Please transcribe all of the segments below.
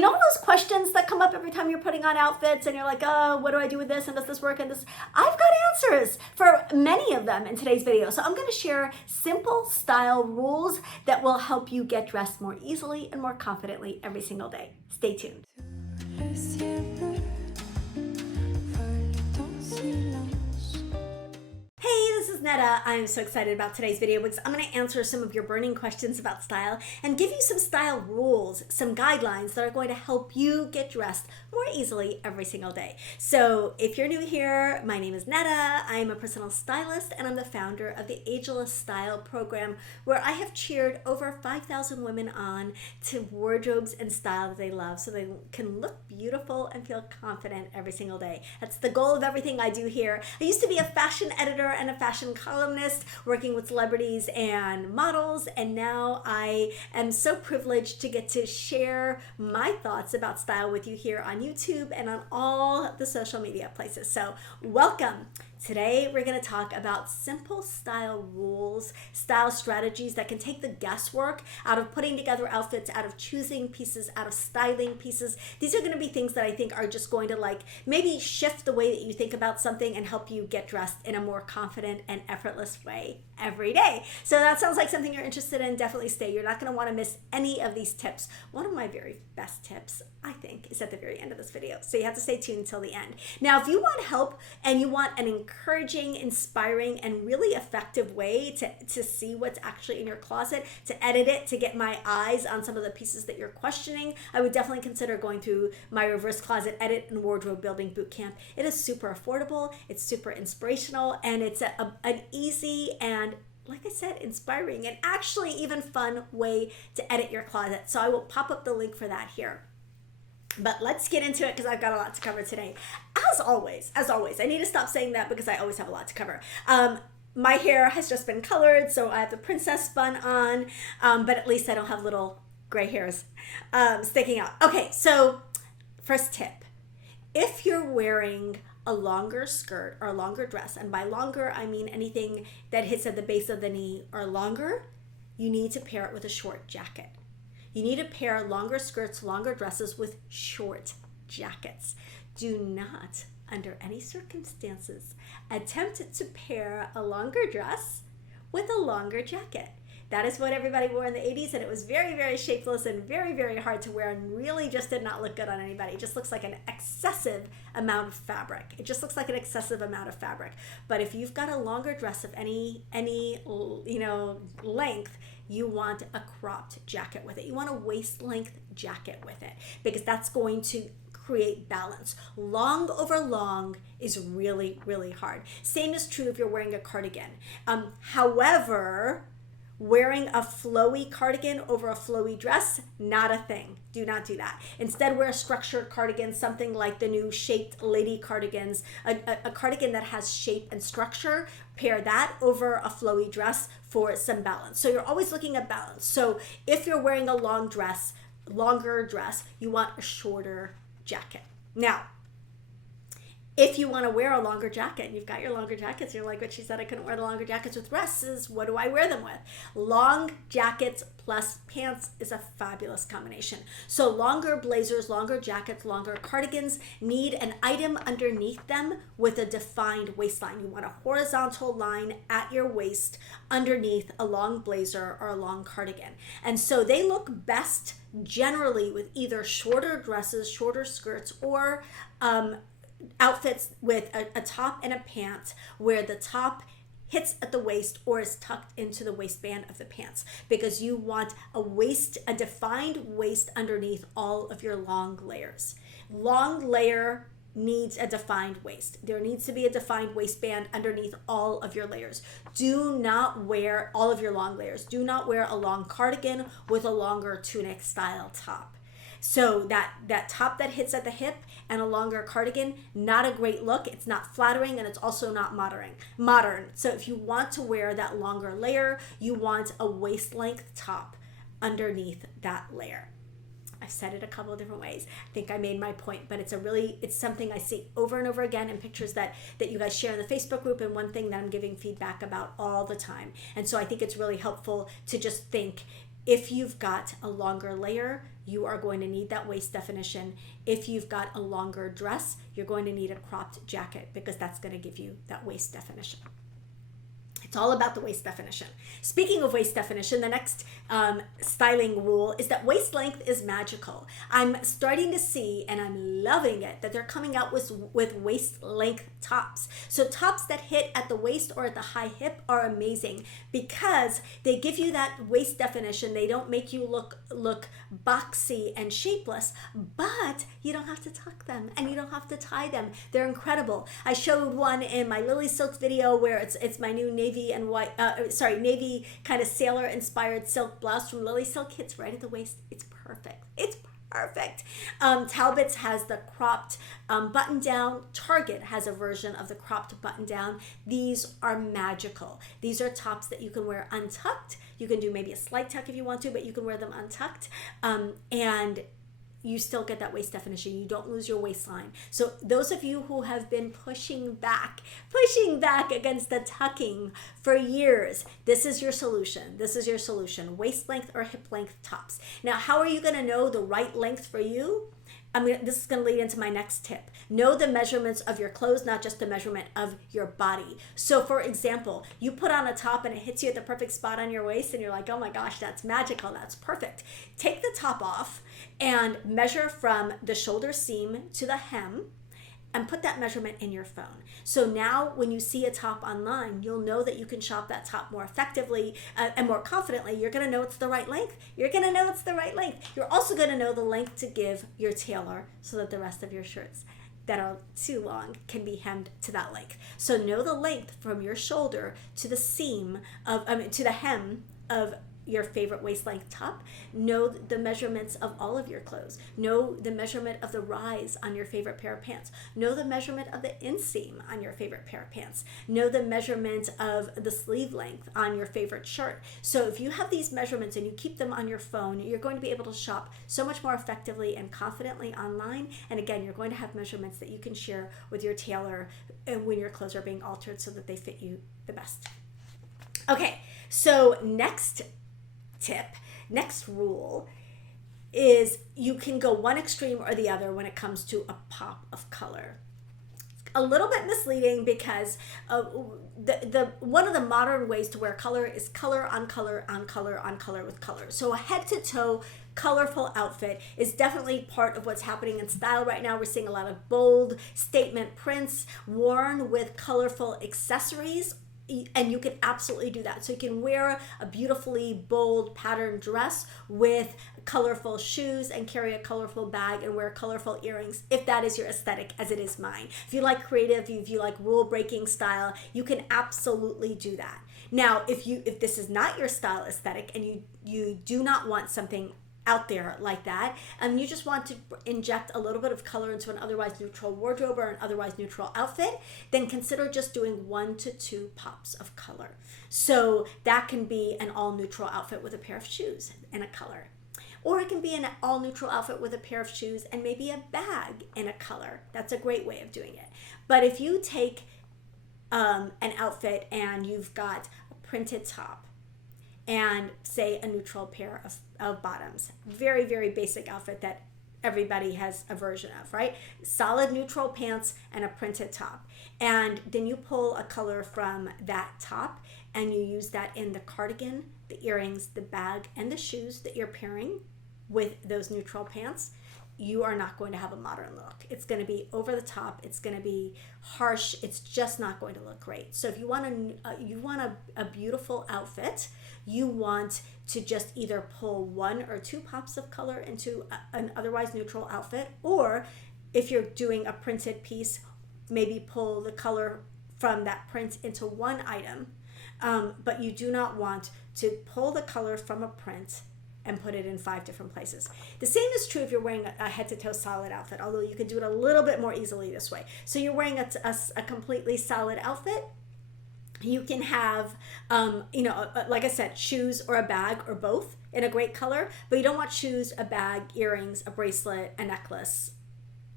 You know those questions that come up every time you're putting on outfits and you're like, oh, what do I do with this and does this work and this? I've got answers for many of them in today's video. So I'm going to share simple style rules that will help you get dressed more easily and more confidently every single day. Stay tuned. Netta. I'm so excited about today's video because I'm going to answer some of your burning questions about style and give you some style rules, some guidelines that are going to help you get dressed more easily every single day. So if you're new here, my name is Netta. I'm a personal stylist and I'm the founder of the Ageless Style program, where I have cheered over 5,000 women on to wardrobes and style that they love so they can look beautiful and feel confident every single day. That's the goal of everything I do here. I used to be a fashion editor and a fashion columnist working with celebrities and models, and now I am so privileged to get to share my thoughts about style with you here on YouTube and on all the social media places. So welcome. Today we're going to talk about simple style rules, style strategies that can take the guesswork out of putting together outfits, out of choosing pieces, out of styling pieces. These are going to be things that I think are just going to maybe shift the way that you think about something and help you get dressed in a more confident and effortless way every day. So that sounds like something you're interested in. Definitely stay. You're not going to want to miss any of these tips. One of my very best tips, I think, is at the very end of this video. So you have to stay tuned until the end. Now, if you want help and you want an encouraging, inspiring, and really effective way to see what's actually in your closet, to edit it, to get my eyes on some of the pieces that you're questioning, I would definitely consider going through my Reverse Closet Edit and Wardrobe Building Bootcamp. It is super affordable, it's super inspirational, and it's an easy and, like I said, inspiring and actually even fun way to edit your closet. So I will pop up the link for that here. But let's get into it because I've got a lot to cover today. As always, I need to stop saying that because I always have a lot to cover. My hair has just been colored, so I have the princess bun on, but at least I don't have little gray hairs sticking out. Okay, so first tip. If you're wearing a longer skirt or a longer dress, and by longer I mean anything that hits at the base of the knee or longer, you need to pair it with a short jacket. You need to pair longer skirts, longer dresses with short jackets. Do not, under any circumstances, attempt to pair a longer dress with a longer jacket. That is what everybody wore in the 80s, and it was very, very shapeless and very, very hard to wear and really just did not look good on anybody. It just looks like an excessive amount of fabric. But if you've got a longer dress of any length, you want a cropped jacket with it. You want a waist length jacket with it because that's going to create balance. Long over long is really, really hard. Same is true if you're wearing a cardigan. However, wearing a flowy cardigan over a flowy dress, not a thing. Do not do that. Instead, wear a structured cardigan, something like the new shaped lady cardigans, a cardigan that has shape and structure. Pair that over a flowy dress for some balance. So you're always looking at balance. So if you're wearing a longer dress, you want a shorter jacket. Now, if you want to wear a longer jacket and you've got your longer jackets, you're like what she said, I couldn't wear the longer jackets with dresses. What do I wear them with? Long jackets plus pants is a fabulous combination. So longer blazers, longer jackets, longer cardigans need an item underneath them with a defined waistline. You want a horizontal line at your waist underneath a long blazer or a long cardigan. And so they look best generally with either shorter dresses, shorter skirts, or outfits with a top and a pant where the top hits at the waist or is tucked into the waistband of the pants, because you want a defined waist underneath all of your long layers. Long layer needs a defined waist. There needs to be a defined waistband underneath all of your layers. Do not wear all of your long layers. Do not wear a long cardigan with a longer tunic style top. So that top that hits at the hip and a longer cardigan, not a great look. It's not flattering and it's also not modern. So if you want to wear that longer layer, you want a waist length top underneath that layer. I've said it a couple of different ways. I think I made my point, but it's something I see over and over again in pictures that you guys share in the Facebook group, and one thing that I'm giving feedback about all the time. And so I think it's really helpful to just think, if you've got a longer layer, you are going to need that waist definition. If you've got a longer dress, you're going to need a cropped jacket because that's going to give you that waist definition. It's all about the waist definition. Speaking of waist definition, the next styling rule is that waist length is magical. I'm starting to see, and I'm loving it, that they're coming out with waist length tops. So tops that hit at the waist or at the high hip are amazing because they give you that waist definition. They don't make you look boxy and shapeless, but you don't have to tuck them and you don't have to tie them. They're incredible. I showed one in my Lily Silks video where it's my new navy and white, navy kind of sailor inspired silk blouse from Lily Silk. Hits right at the waist. It's perfect. It's perfect. Talbot's has the cropped button down. Target has a version of the cropped button down. These are magical. These are tops that you can wear untucked. You can do maybe a slight tuck if you want to, but you can wear them untucked. And you still get that waist definition. You don't lose your waistline. So those of you who have been pushing back against the tucking for years, this is your solution. This is your solution. Waist length or hip length tops. Now, how are you going to know the right length for you? This is going to lead into my next tip. Know the measurements of your clothes, not just the measurement of your body. So for example, you put on a top and it hits you at the perfect spot on your waist and you're like, oh my gosh, that's magical, that's perfect. Take the top off and measure from the shoulder seam to the hem and put that measurement in your phone. So now when you see a top online, you'll know that you can shop that top more effectively and more confidently. You're gonna know it's the right length. You're gonna know it's the right length. You're also gonna know the length to give your tailor so that the rest of your shirts that are too long can be hemmed to that length. So know the length from your shoulder to the seam to the hem of your favorite waist length top. Know the measurements of all of your clothes. Know the measurement of the rise on your favorite pair of pants. Know the measurement of the inseam on your favorite pair of pants. Know the measurement of the sleeve length on your favorite shirt. So if you have these measurements and you keep them on your phone, you're going to be able to shop so much more effectively and confidently online. And again, you're going to have measurements that you can share with your tailor when your clothes are being altered so that they fit you the best. Okay, so next rule is you can go one extreme or the other when it comes to a pop of color. A little bit misleading because the one of the modern ways to wear color is color on color on color on color with color. So a head to toe colorful outfit is definitely part of what's happening in style right now. We're seeing a lot of bold statement prints worn with colorful accessories. And you can absolutely do that. So you can wear a beautifully bold patterned dress with colorful shoes and carry a colorful bag and wear colorful earrings if that is your aesthetic, as it is mine. If you like creative, if you like rule breaking style, you can absolutely do that. Now, if this is not your style aesthetic and you do not want something out there like that, and you just want to inject a little bit of color into an otherwise neutral wardrobe or an otherwise neutral outfit, then consider just doing 1 to 2 pops of color. So that can be an all neutral outfit with a pair of shoes and a color. Or it can be an all neutral outfit with a pair of shoes and maybe a bag in a color. That's a great way of doing it. But if you take an outfit and you've got a printed top and say a neutral pair of bottoms, very, very basic outfit that everybody has a version of, right? Solid neutral pants and a printed top. And then you pull a color from that top and you use that in the cardigan, the earrings, the bag, and the shoes that you're pairing with those neutral pants. You are not going to have a modern look. It's going to be over the top. It's going to be harsh. It's just not going to look great. So if you want a beautiful outfit, you want to just either pull 1 or 2 pops of color into an otherwise neutral outfit, or if you're doing a printed piece, maybe pull the color from that print into one item. But you do not want to pull the color from a print and put it in 5 different places. The same is true if you're wearing a head-to-toe solid outfit, although you can do it a little bit more easily this way. So you're wearing a completely solid outfit. You can have, like I said, shoes or a bag or both in a great color, but you don't want shoes, a bag, earrings, a bracelet, a necklace,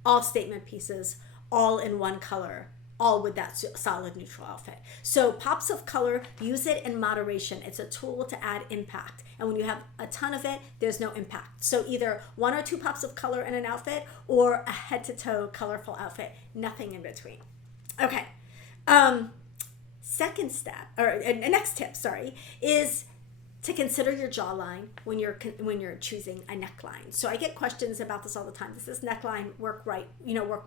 all statement pieces, all in one color, all with that solid neutral outfit. So pops of color, use it in moderation. It's a tool to add impact. And when you have a ton of it, there's no impact. So either 1 or 2 pops of color in an outfit or a head to toe colorful outfit, nothing in between. Okay. Second step, or next tip, sorry, is to consider your jawline when you're choosing a neckline. So I get questions about this all the time. Does this neckline work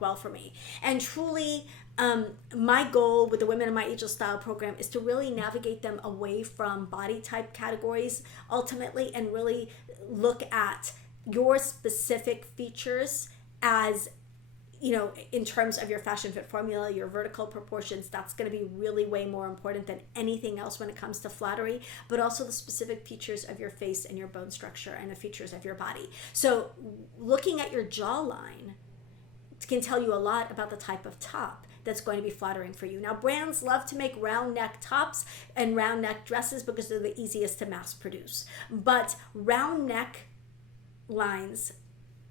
well for me? And truly, my goal with the Women in My Age of Style program is to really navigate them away from body type categories ultimately, and really look at your specific features as, in terms of your fashion fit formula, your vertical proportions. That's going to be really way more important than anything else when it comes to flattery, but also the specific features of your face and your bone structure and the features of your body. So looking at your jawline can tell you a lot about the type of top that's going to be flattering for you. Now, brands love to make round neck tops and round neck dresses because they're the easiest to mass produce. But round neck lines,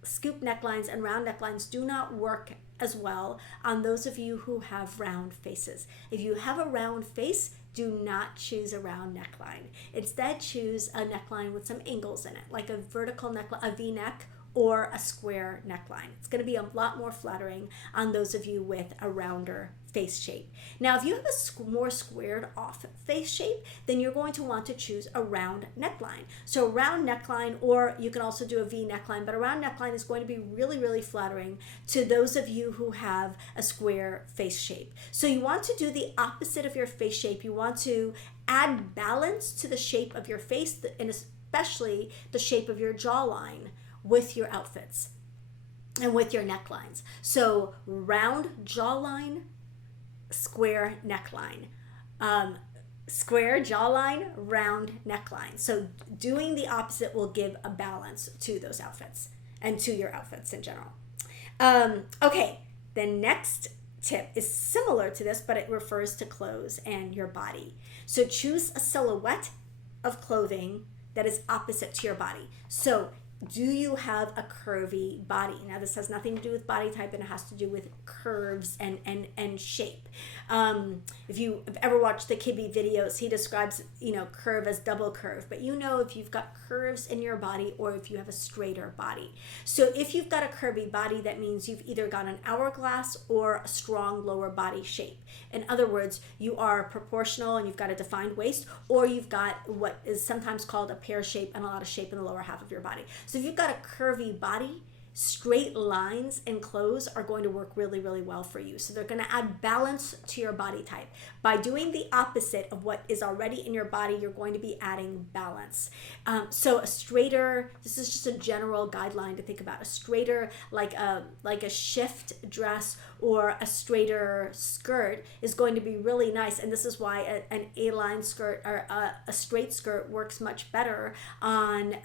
scoop necklines and round necklines do not work as well on those of you who have round faces. If you have a round face, do not choose a round neckline. Instead, choose a neckline with some angles in it, like a vertical neckline, a V-neck, or a square neckline. It's going to be a lot more flattering on those of you with a rounder face shape. Now, if you have a more squared off face shape, then you're going to want to choose a round neckline. So a round neckline, or you can also do a V neckline, but a round neckline is going to be really, really flattering to those of you who have a square face shape. So you want to do the opposite of your face shape. You want to add balance to the shape of your face, and especially the shape of your jawline, with your outfits and with your necklines. So round jawline, square neckline. Square jawline, round neckline. So doing the opposite will give a balance to those outfits and to your outfits in general. Okay, the next tip is similar to this, but it refers to clothes and your body. So choose a silhouette of clothing that is opposite to your body. So do you have a curvy body? Now, this has nothing to do with body type, and it has to do with curves and shape. If you've ever watched the Kibbe videos, he describes, curve as double curve. But if you've got curves in your body or if you have a straighter body. So if you've got a curvy body, that means you've either got an hourglass or a strong lower body shape. In other words, you are proportional and you've got a defined waist, or you've got what is sometimes called a pear shape and a lot of shape in the lower half of your body. So if you've got a curvy body, straight lines in clothes are going to work really, really well for you. So they're going to add balance to your body type. By doing the opposite of what is already in your body, you're going to be adding balance. So a straighter, this is just a general guideline to think about, a straighter, like a shift dress or a straighter skirt is going to be really nice. And this is why an A-line skirt or a straight skirt works much better on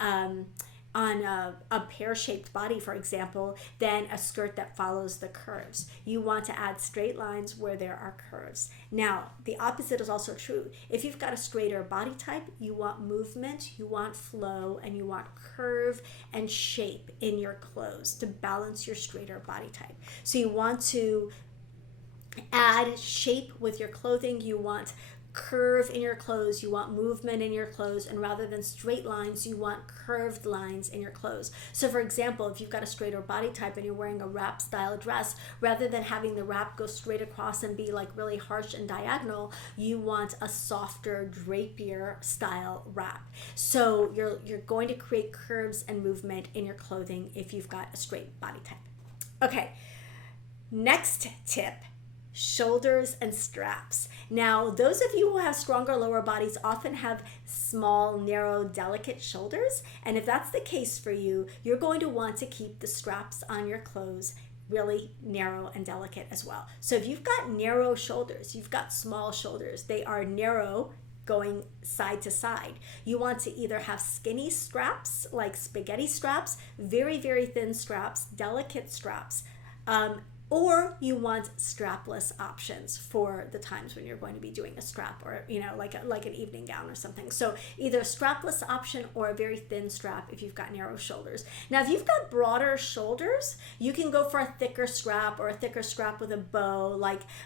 a pear-shaped body, for example, than a skirt that follows the curves. You want to add straight lines where there are curves. Now, the opposite is also true. If you've got a straighter body type, you want movement, you want flow, and you want curve and shape in your clothes to balance your straighter body type. So you want to add shape with your clothing, you want curve in your clothes, you want movement in your clothes, and rather than straight lines, you want curved lines in your clothes. So for example, if you've got a straighter body type and you're wearing a wrap style dress, rather than having the wrap go straight across and be like really harsh and diagonal, you want a softer drapier style wrap. So you're going to create curves and movement in your clothing if you've got a straight body type. Okay, next tip, shoulders and straps. Now, those of you who have stronger lower bodies often have small, narrow, delicate shoulders. And if that's the case for you, you're going to want to keep the straps on your clothes really narrow and delicate as well. So if you've got narrow shoulders, you've got small shoulders, they are narrow going side to side. You want to either have skinny straps like spaghetti straps, very, very thin straps, delicate straps, or you want strapless options for the times when you're going to be doing a strap, or like an evening gown or something. So either a strapless option or a very thin strap if you've got narrow shoulders. Now if you've got broader shoulders, you can go for a thicker strap, or a thicker strap with a bow,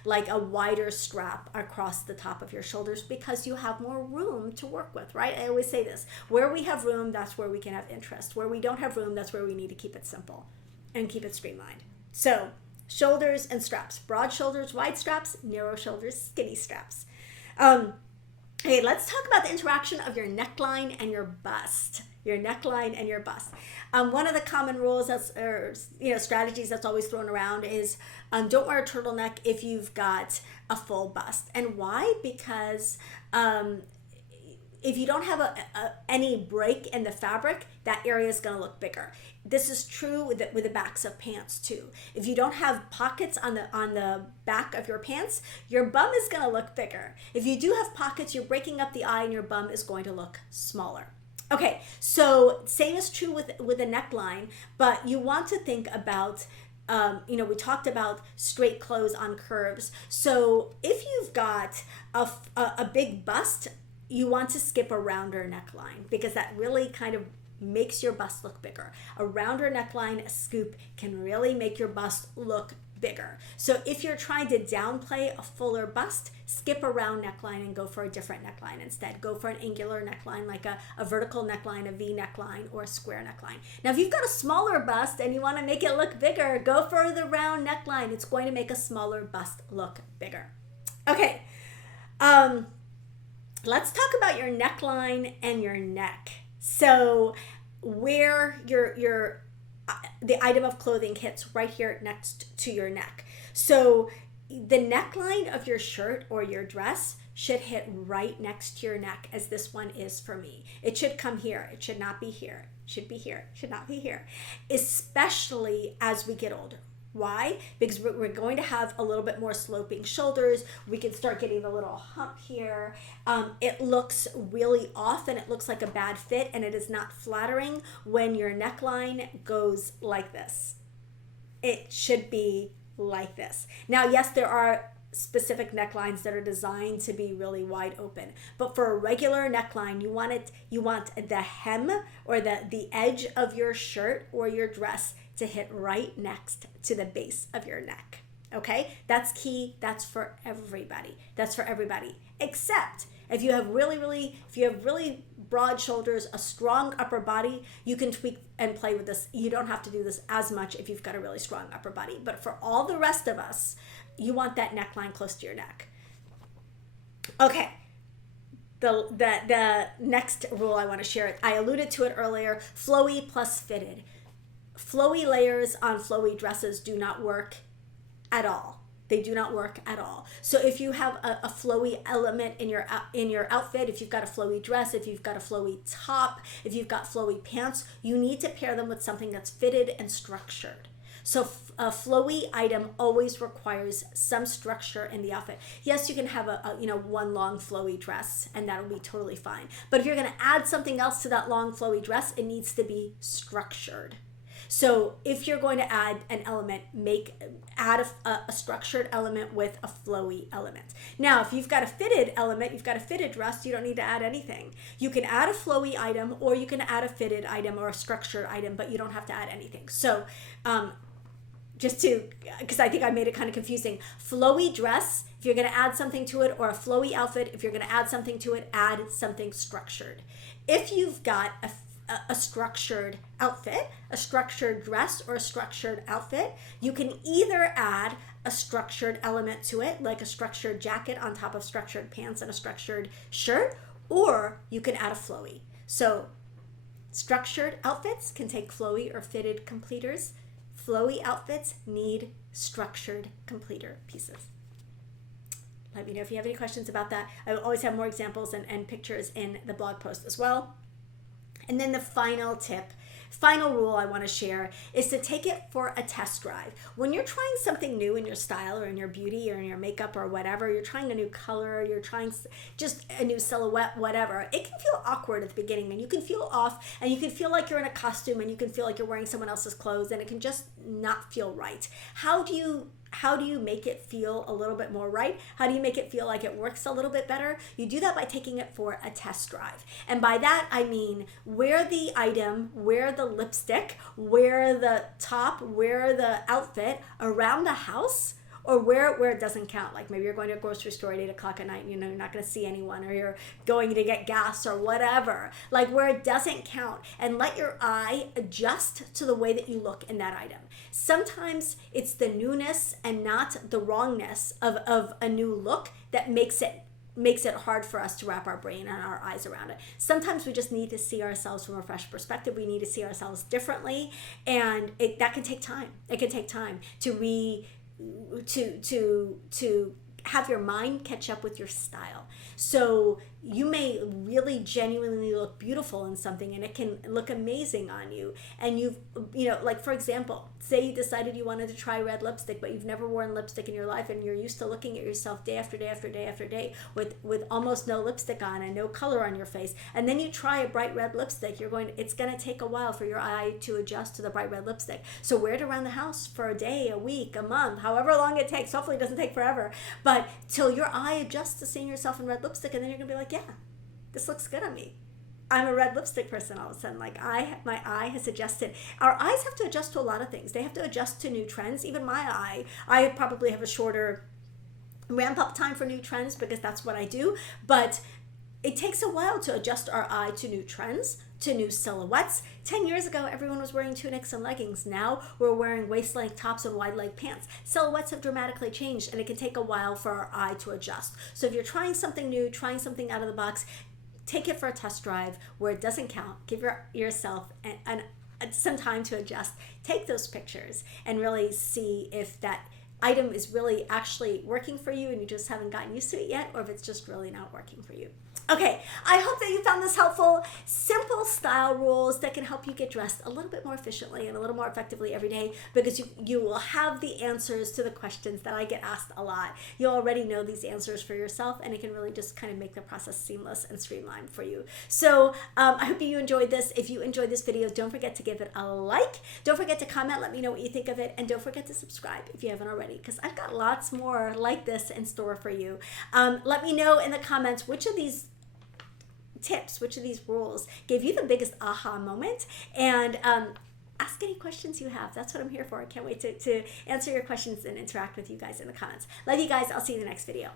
like a wider strap across the top of your shoulders, because you have more room to work with, right? I always say this: where we have room, that's where we can have interest. Where we don't have room, that's where we need to keep it simple and keep it streamlined. So shoulders and straps: broad shoulders, wide straps; narrow shoulders, skinny straps. Okay, let's talk about the interaction of your neckline and your bust. Your neckline and your bust. One of the common rules strategies that's always thrown around is don't wear a turtleneck if you've got a full bust. And why? Because if you don't have any break in the fabric, that area is going to look bigger. This is true with the backs of pants too. If you don't have pockets on the back of your pants, your bum is going to look bigger. If you do have pockets, you're breaking up the eye and your bum is going to look smaller. Okay, so same is true with a neckline, but you want to think about, we talked about straight clothes on curves. So if you've got a big bust, you want to skip a rounder neckline, because that really kind of makes your bust look bigger. A rounder neckline, a scoop, can really make your bust look bigger. So if you're trying to downplay a fuller bust, skip a round neckline and go for a different neckline instead. Go for an angular neckline, like a vertical neckline, a V neckline, or a square neckline. Now, if you've got a smaller bust and you want to make it look bigger, go for the round neckline. It's going to make a smaller bust look bigger. Okay, let's talk about your neckline and your neck. So where the item of clothing hits right here next to your neck. So the neckline of your shirt or your dress should hit right next to your neck, as this one is for me. It should come here. It should not be here. It should be here. It should not be here. Especially as we get older. Why? Because we're going to have a little bit more sloping shoulders. We can start getting a little hump here. It looks really off and it looks like a bad fit, and it is not flattering when your neckline goes like this. It should be like this. Now, yes, there are specific necklines that are designed to be really wide open, but for a regular neckline, you want the hem or the edge of your shirt or your dress to hit right next to the base of your neck. Okay, that's key. That's for everybody. Except if you have really broad shoulders, a strong upper body, you can tweak and play with this. You don't have to do this as much if you've got a really strong upper body. But for all the rest of us, you want that neckline close to your neck. Okay. The next rule I want to share, I alluded to it earlier: flowy plus fitted. Flowy layers on flowy dresses do not work at all. They do not work at all. So if you have a flowy element in your outfit, if you've got a flowy dress, if you've got a flowy top, if you've got flowy pants, you need to pair them with something that's fitted and structured. So a flowy item always requires some structure in the outfit. Yes, you can have one long flowy dress and that'll be totally fine. But if you're going to add something else to that long flowy dress, it needs to be structured. So if you're going to add an element, add a structured element with a flowy element. Now, if you've got a fitted element, you've got a fitted dress, you don't need to add anything. You can add a flowy item, or you can add a fitted item or a structured item, but you don't have to add anything. So because I think I made it kind of confusing. Flowy dress, if you're going to add something to it, or a flowy outfit, if you're going to add something to it, add something structured. If you've got a structured outfit, a structured dress, or a structured outfit, you can either add a structured element to it, like a structured jacket on top of structured pants and a structured shirt, or you can add a flowy. So structured outfits can take flowy or fitted completers. Flowy outfits need structured completer pieces. Let me know if you have any questions about that. I will always have more examples and pictures in the blog post as well. And then the final rule I want to share is to take it for a test drive. When you're trying something new in your style or in your beauty or in your makeup or whatever, you're trying a new color, you're trying just a new silhouette, whatever, it can feel awkward at the beginning, and you can feel off, and you can feel like you're in a costume, and you can feel like you're wearing someone else's clothes, and it can just not feel right. How do you how do you make it feel a little bit more right? How do you make it feel like it works a little bit better? You do that by taking it for a test drive. And by that, I mean wear the item, wear the lipstick, wear the top, wear the outfit around the house, or where it doesn't count. Like maybe you're going to a grocery store at 8 o'clock at night and you're not going to see anyone, or you're going to get gas or whatever, like where it doesn't count, and let your eye adjust to the way that you look in that item. Sometimes it's the newness and not the wrongness of a new look that makes it hard for us to wrap our brain and our eyes around it. Sometimes we just need to see ourselves from a fresh perspective. We need to see ourselves differently, and that can take time. It can take time to have your mind catch up with your style. So you may really genuinely look beautiful in something and it can look amazing on you. And like for example, say you decided you wanted to try red lipstick, but you've never worn lipstick in your life and you're used to looking at yourself day after day after day after day with almost no lipstick on and no color on your face. And then you try a bright red lipstick, it's gonna take a while for your eye to adjust to the bright red lipstick. So wear it around the house for a day, a week, a month, however long it takes. Hopefully it doesn't take forever, but till your eye adjusts to seeing yourself in red lipstick, and then you're gonna be like, yeah, this looks good on me. I'm a red lipstick person all of a sudden. Like my eye has adjusted. Our eyes have to adjust to a lot of things. They have to adjust to new trends. Even my I probably have a shorter ramp up time for new trends because that's what I do. But it takes a while to adjust our eye to new trends, to new silhouettes. 10 years ago, everyone was wearing tunics and leggings. Now we're wearing waist-length tops and wide-leg pants. Silhouettes have dramatically changed, and it can take a while for our eye to adjust. So if you're trying something new, trying something out of the box, take it for a test drive where it doesn't count. Give yourself some time to adjust. Take those pictures and really see if that item is really actually working for you and you just haven't gotten used to it yet, or if it's just really not working for you. Okay, I hope that you found this helpful. Simple style rules that can help you get dressed a little bit more efficiently and a little more effectively every day, because you will have the answers to the questions that I get asked a lot. You already know these answers for yourself, and it can really just kind of make the process seamless and streamlined for you. So I hope you enjoyed this. If you enjoyed this video, don't forget to give it a like. Don't forget to comment. Let me know what you think of it. And don't forget to subscribe if you haven't already, because I've got lots more like this in store for you. Let me know in the comments which of these tips, which of these rules gave you the biggest aha moment, and ask any questions you have. That's what I'm here for. I can't wait to answer your questions and interact with you guys in the comments. Love you guys. I'll see you in the next video.